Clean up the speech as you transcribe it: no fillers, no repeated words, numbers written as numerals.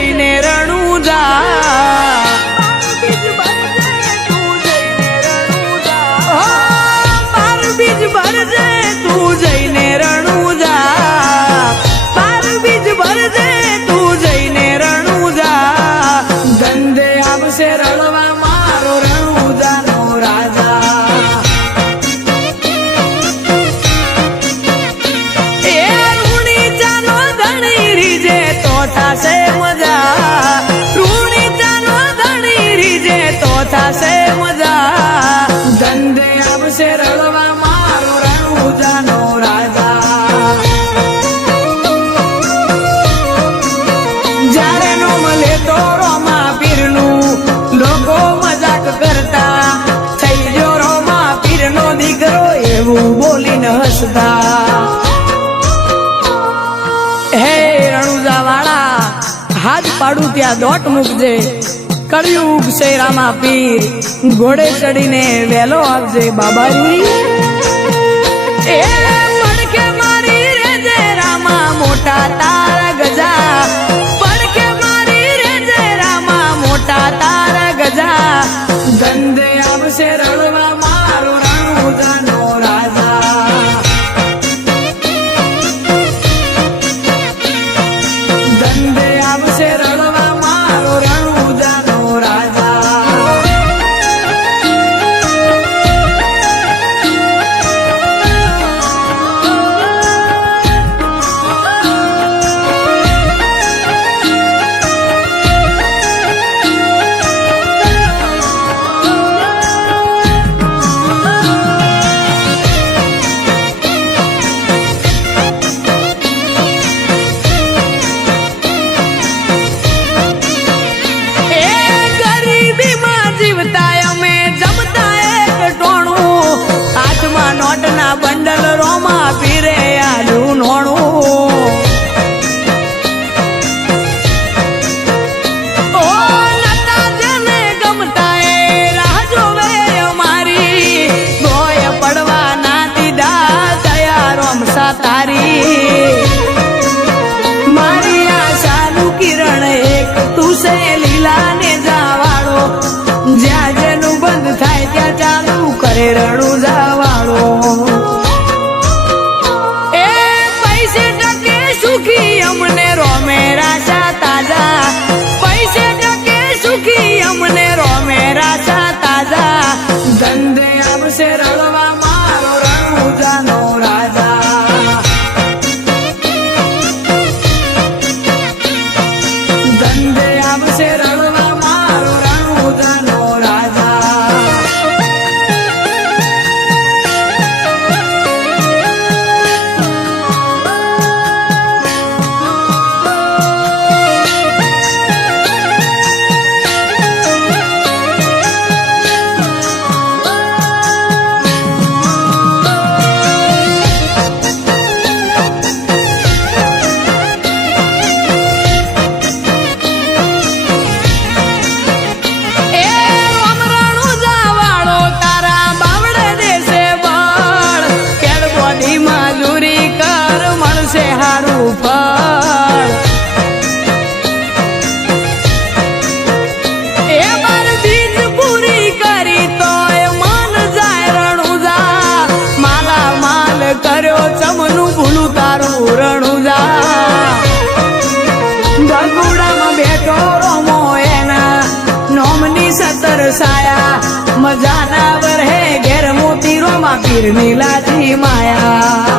જઈને રણુજા બાર બીજ ભરજે તું જઈને રણુજા બાર બીજ ભરજે તું જઈને રણુજા ધંધે આવશે રણવા મારો રણુજાનો રાજા એ રૂણી ચાનો ધણી રીજે તો થાશે મજા રૂણી ચાનો ધણી રીજે તો થાશે મજા ધંધે આવશે રણવા મારો રણુજાનો રાજા જ્યારે નો મળે તો રોમા પીરનું લોકો મજાક કરતા થઈ ગયો રોમા પીરનો દીકરો એવું બોલીને હસતા હે રણુજા વાળા હાથ પાડું ત્યાં દોટ મૂકજે કળિયુગ શેરામાં પીર ઘોડે ચડીને વેલો આવજે બાબાજી એ પડકે મારી રેજે રામા મોટા તારા ગજા પડકે મારી રેજે રામા મોટા તારા ગજા ધંધે આવશે રણવા મારો રણુજાનો રાજા ધંધે આવશે રણવા મારો રણુજાનો રાજા નોટના બંડલ રોમા પીરે આલું નોણું ઓ નતા જેને ગમતા એ રાહ જોવે અમારી ગોય પડવા ના દીધા દયા રોમસા તારી મારી આશાનું કિરણ એક તું છે લીલા ને જાવાળો જ્યાં જેનું બંધ થાય ત્યાં ચાલુ કરે રણુજા વાળો એ પૈસે ટકે સુખી અમને રોમે રાશા તાજા પૈસે ટકે સુખી અમને રોમે રાશા તાજા ધંધે આવશે રણવા મારો રણુજાનો રાજા ધંધે આવશે રણવા મારો રણુજાનો રાજા કર્યો ચમનું ભૂલું તારું રણુજા ગગુડામાં બેઠો રોમો એના નોમની સતર સાયા મજાના વરહે ઘેર મોતી રોમા પીરની લાજી માયા